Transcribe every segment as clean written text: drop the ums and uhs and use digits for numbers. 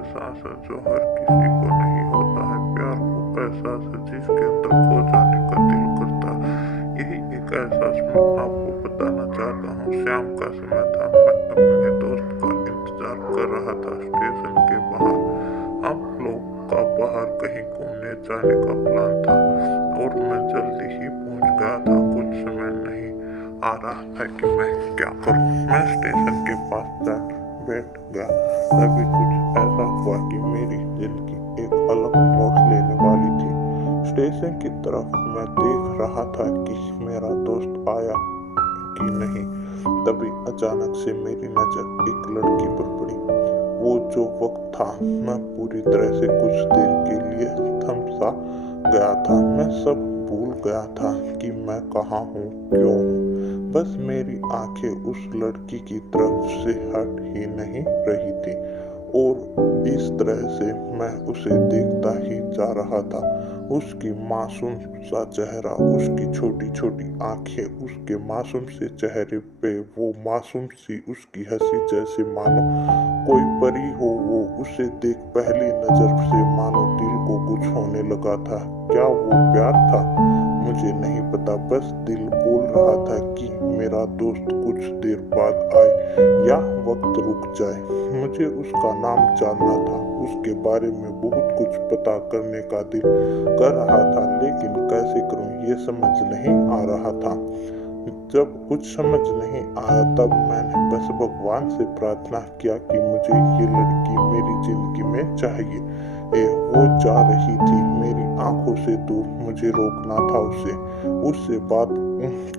एहसास है जो हर किसी को नहीं होता है। प्यार वो एहसास है जिसके अंदर खो जाने का दिल करता है। यही एक एहसास मैं आपको बताना चाहता हूँ। शाम का समय था, मैं अपने दोस्त का इंतजार कर रहा था स्टेशन के बाहर। हम लोग का बाहर कहीं घूमने जाने का प्लान था और मैं जल्दी ही पहुंच गया था। कुछ समय नहीं आ रहा था कि मैं क्या करूं। मैं स्टेशन के पास जाकर बैठ गया। तभी कुछ ऐसा हुआ कि मेरी जिंदगी एक अलग मोड़ लेने वाली थी। स्टेशन की तरफ मैं देख रहा था कि मेरा दोस्त आया कि नहीं। तभी अचानक से मेरी नजर एक लड़की पर पड़ी। वो जो वक्त था, मैं पूरी तरह से कुछ देर के लिए थम सा गया था। मैं सब भूल गया था कि मैं कहाँ हूँ, क्यों हूँ। बस मेरी आंखें उस लड़की की तरफ से हट ही नहीं रही थी और इस तरह से मैं उसे देखता ही जा रहा था। उसकी मासूम सा चेहरा, उसकी छोटी छोटी आंखें, उसके मासूम से चेहरे पे वो मासूम सी उसकी हंसी, जैसे मानो कोई परी हो। वो उसे देख पहली नजर से मानो दिल को कुछ होने लगा था। क्या वो प्यार था? मुझे नहीं पता। बस दिल बोल रहा था कि मेरा दोस्त कुछ देर बाद आए या वक्त रुक जाए। मुझे उसका नाम जानना था, उसके बारे में बहुत कुछ पता करने का दिल कर रहा था, लेकिन कैसे करूं ये समझ नहीं आ रहा था। जब कुछ समझ नहीं आया तब मैंने बस भगवान से प्रार्थना किया कि मुझे ये लड़की मेरी जिंदगी में चाहिए। वो जा रही थी मेरी आंखों से दूर। मुझे रोकना था उससे बात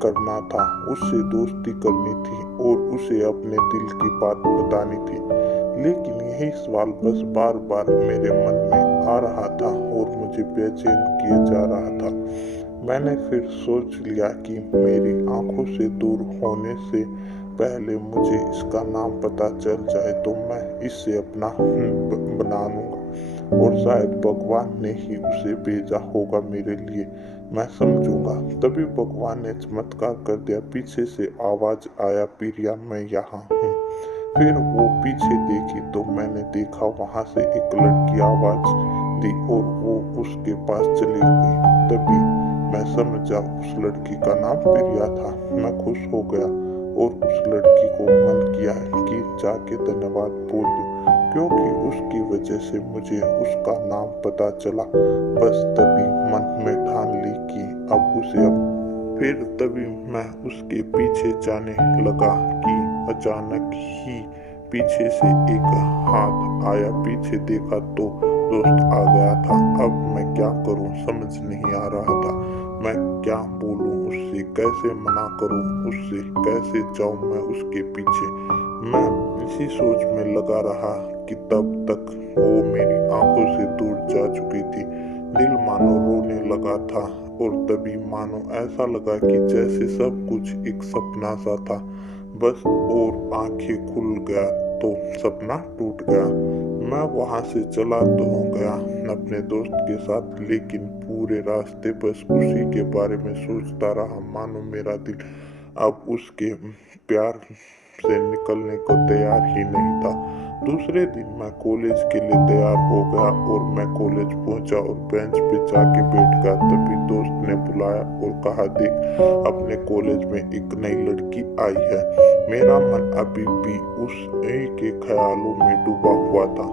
करना था, उससे दोस्ती करनी थी और उसे अपने दिल की बात बतानी थी। लेकिन यही सवाल बस बार बार मेरे मन में आ रहा था और मुझे बेचैन किए जा रहा था। मैंने फिर सोच लिया कि मेरी आंखों से दूर होने से पहले मुझे इसका नाम पता चल जाए तो मैं इससे अपना बना लूंगा और शायद भगवान ने ही उसे भेजा होगा मेरे लिए, मैं समझूंगा। तभी भगवान ने चमत्कार कर दिया। पीछे से आवाज आया, प्रिया मैं यहाँ हूँ। फिर वो पीछे देखी तो मैंने देखा वहां से एक लड़की आवाज दी और वो उसके पास चली गई। तभी मैं समझा उस लड़की का नाम प्रिया था। मैं खुश हो गया और उस लड़की को मन किया कि जाके धन्यवाद बोल दूं, क्योंकि उसकी वजह से मुझे उसका नाम पता चला। बस तभी मन में ठान ली कि फिर तभी मैं उसके पीछे जाने लगा कि अचानक ही पीछे से एक हाथ आया। पीछे देखा तो दोस्त आ गया था। अब मैं क्या करूं समझ नहीं आ रहा था। मैं क्या बोलूं उससे, कैसे मना करूं उससे, कैसे जाऊं मैं उसके पीछे। मैं इसी सोच में लगा रहा कि तब तक वो मेरी आंखों से दूर जा चुकी थी। दिल मानो रोने लगा था और तभी मानो ऐसा लगा कि जैसे सब कुछ एक सपना सा था। बस और आंखें खुल गया तो सपना टूट गया। मैं वहां से चला तो गया अपने दोस्त के साथ, लेकिन पूरे रास्ते बस उसी के बारे में सोचता रहा। मानो मेरा दिल अब उसके प्यार से निकलने को तैयार ही नहीं था। दूसरे दिन मैं कॉलेज के लिए तैयार हो गया और मैं कॉलेज पहुंचा और बेंच पे जाके बैठ गया। तभी दोस्त ने बुलाया और कहा, देख अपने कॉलेज में एक नई लड़की आई है। मेरा मन अभी भी उस के ख्यालों में डूबा हुआ था।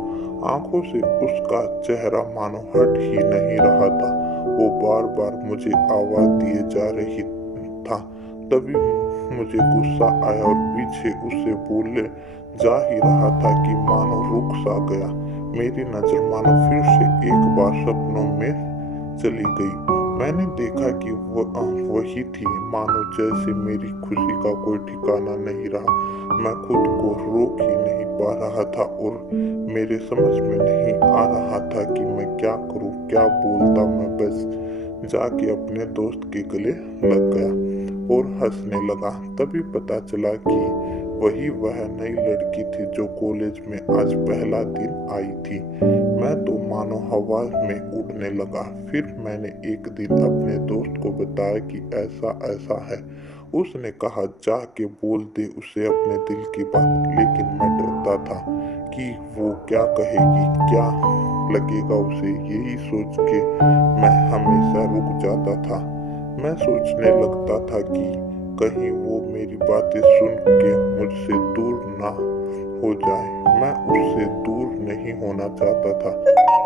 आंखों से उसका चेहरा मानो हट ही नहीं रहा था। वो बार बार मुझे आवाज दिए जा रही था। तभी मुझे गुस्सा आया और पीछे उससे बोले जा ही रहा था कि मानो रुक सा गया। मेरी नजर मानो फिर से एक बार सपनों में चली गई। मैंने देखा कि वही थी। मानो जैसे मेरी खुशी का कोई ठिकाना नहीं रहा। मैं खुद को रोक ही नहीं पा रहा था और मेरे समझ में नहीं आ रहा था कि मैं क्या करूं, क्या बोलता। मैं बस जाके अपने दोस्त के गले लग गया और हंसने लगा। तभी पता चला कि वही वह नई लड़की थी जो कॉलेज में आज पहला दिन आई थी। मैं तो मानो हवा में उड़ने लगा। फिर मैंने एक दिन अपने दोस्त को बताया कि ऐसा ऐसा है। उसने कहा जाके बोल दे उसे अपने दिल की बात, लेकिन मैं डरता था कि वो क्या कहेगी, क्या लगेगा उसे। यही सोच के मैं हमेशा रुक जाता था। मैं सोचने लगता था कि कहीं वो मेरी बातें सुन के मुझसे दूर ना हो जाए। मैं उससे दूर नहीं होना चाहता था।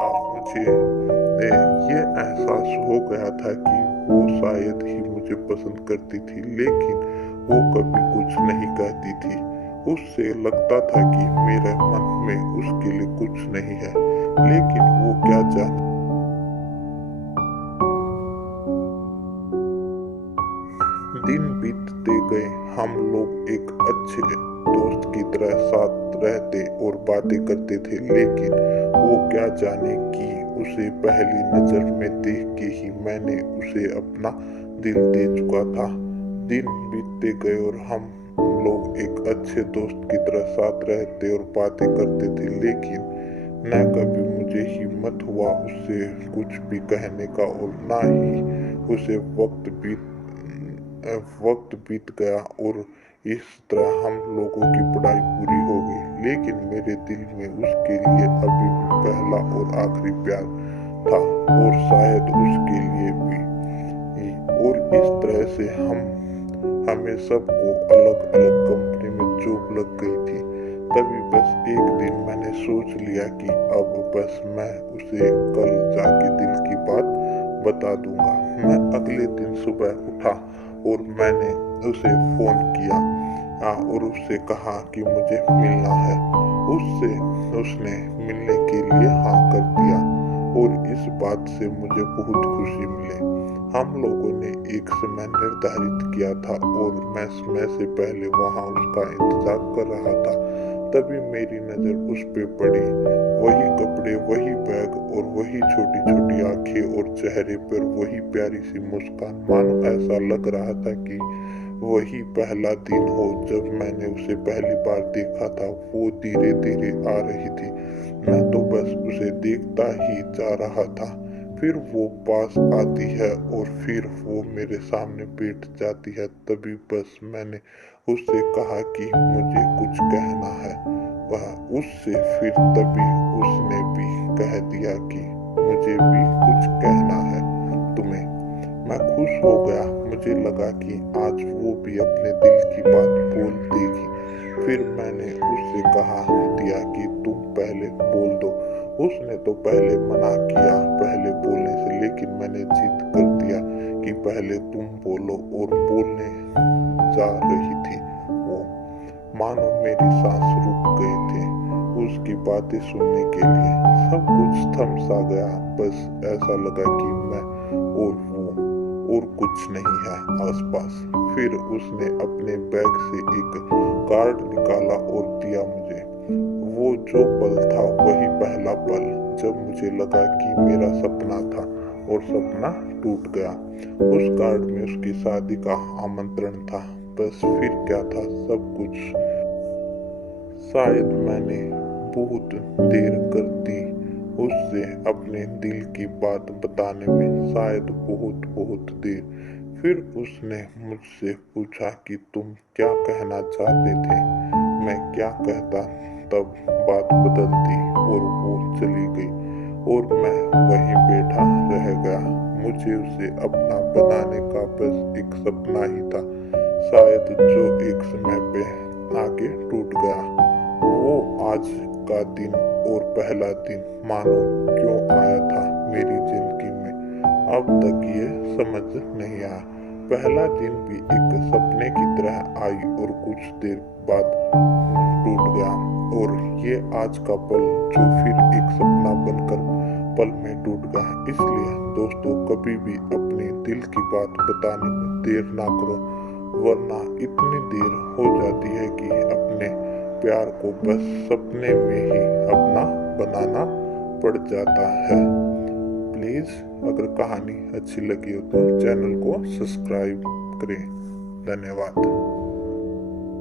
अब मुझे ये एहसास हो गया था कि वो शायद ही मुझे पसंद करती थी, लेकिन वो कभी कुछ नहीं कहती थी। उससे लगता था कि मेरे मन में उसके लिए कुछ नहीं है, लेकिन वो क्या जाने। दिन बीतते गए, हम लोग एक अच्छे दोस्त की तरह साथ रहते और बातें करते थे, लेकिन वो क्या जाने कि उसे पहली नजर में देख के ही मैंने उसे अपना दिल दे चुका था। दिन बीतते गए और हम लोग एक अच्छे दोस्त की तरह साथ रहते और बातें करते थे, लेकिन न कभी मुझे हिम्मत हुआ उससे कुछ भी कहने का, और ना ही उसे वक्त बीत गया और इस तरह हम लोगों की पढ़ाई पूरी हो गई। लेकिन मेरे दिल में उसके लिए अभी भी पहला और आखिरी प्यार था, और शायद उसके लिए भी। और इस तरह से हमें सबको अलग अलग कंपनी में जॉब लग गई थी। तभी बस एक दिन मैंने सोच लिया कि अब बस मैं उसे कल जाके दिल की बात बता दूंगा। मैं अगले दिन सुबह उठा और मैंने उसे फोन किया और उससे कहा कि मुझे मिलना है। उसने मिलने के लिए हाँ कर दिया, और इस बात से मुझे बहुत खुशी मिली। हम लोगों ने एक समय निर्धारित किया था और मैं समय से पहले वहां उसका इंतजार कर रहा था। तभी मेरी नजर उस पे पड़ी। वही कपड़े, वही बैग और वही छोटी छोटी आंखें, और चेहरे पर वही प्यारी सी मुस्कान। मानो ऐसा लग रहा था कि वही पहला दिन हो जब मैंने उसे पहली बार देखा था। वो धीरे धीरे आ रही थी। मैं तो बस उसे देखता ही जा रहा था। फिर वो पास आती है और फिर वो मेरे सामने बैठ जाती है। तभी बस मैंने उससे कहा कि मुझे कुछ कहना है। वह उससे फिर तभी उसने भी कह दिया कि मुझे भी कुछ कहना है तुम्हें। मैं खुश हो गया। मुझे लगा कि आज वो भी अपने दिल की बात बोल देगी। फिर मैंने उससे कहा दिया कि तुम पहले बोल दो। उसने तो पहले मना किया पहले बोलने से, लेकिन मैंने जिद कर दिया कि पहले तुम बोलो, और बोलने जा रही थी वो। मानो मेरी सांस रुक गए थे उसकी बातें सुनने के लिए। सब कुछ थम सा गया। बस ऐसा लगा कि मैं और वो और कुछ नहीं है आसपास। फिर उसने अपने बैग से एक कार्ड निकाला और दिया मुझे। वो जो पल था वही पहला पल जब मुझे लगा कि मेरा सपना था और सपना टूट गया। उस कार्ड में उसकी शादी का आमंत्रण था। बस फिर क्या था, सब कुछ। शायद मैंने बहुत देर कर दी उससे अपने दिल की बात बताने में, शायद बहुत बहुत देर। फिर उसने मुझसे पूछा कि तुम क्या कहना चाहते थे। मैं क्या कहता, तब बात बदल दी और वो चली गई और मैं वहीं बैठा रह गया। मुझे उसे अपना बनाने का बस एक सपना ही था, शायद जो एक समय पे आके टूट गया। वो आज का दिन और पहला दिन मानो क्यों आया था मेरी जिंदगी में, अब तक ये समझ नहीं आया। पहला दिन भी एक सपने की तरह आई और कुछ देर बाद टूट गया, और ये आज का पल जो फिर एक सपना बनकर पल में टूट गया। इसलिए दोस्तों, कभी भी अपने दिल की बात बताने में देर ना करो, वरना इतनी देर हो जाती है कि अपने प्यार को बस सपने में ही अपना बनाना पड़ जाता है। प्लीज़ अगर कहानी अच्छी लगी हो तो चैनल को सब्सक्राइब करें। धन्यवाद।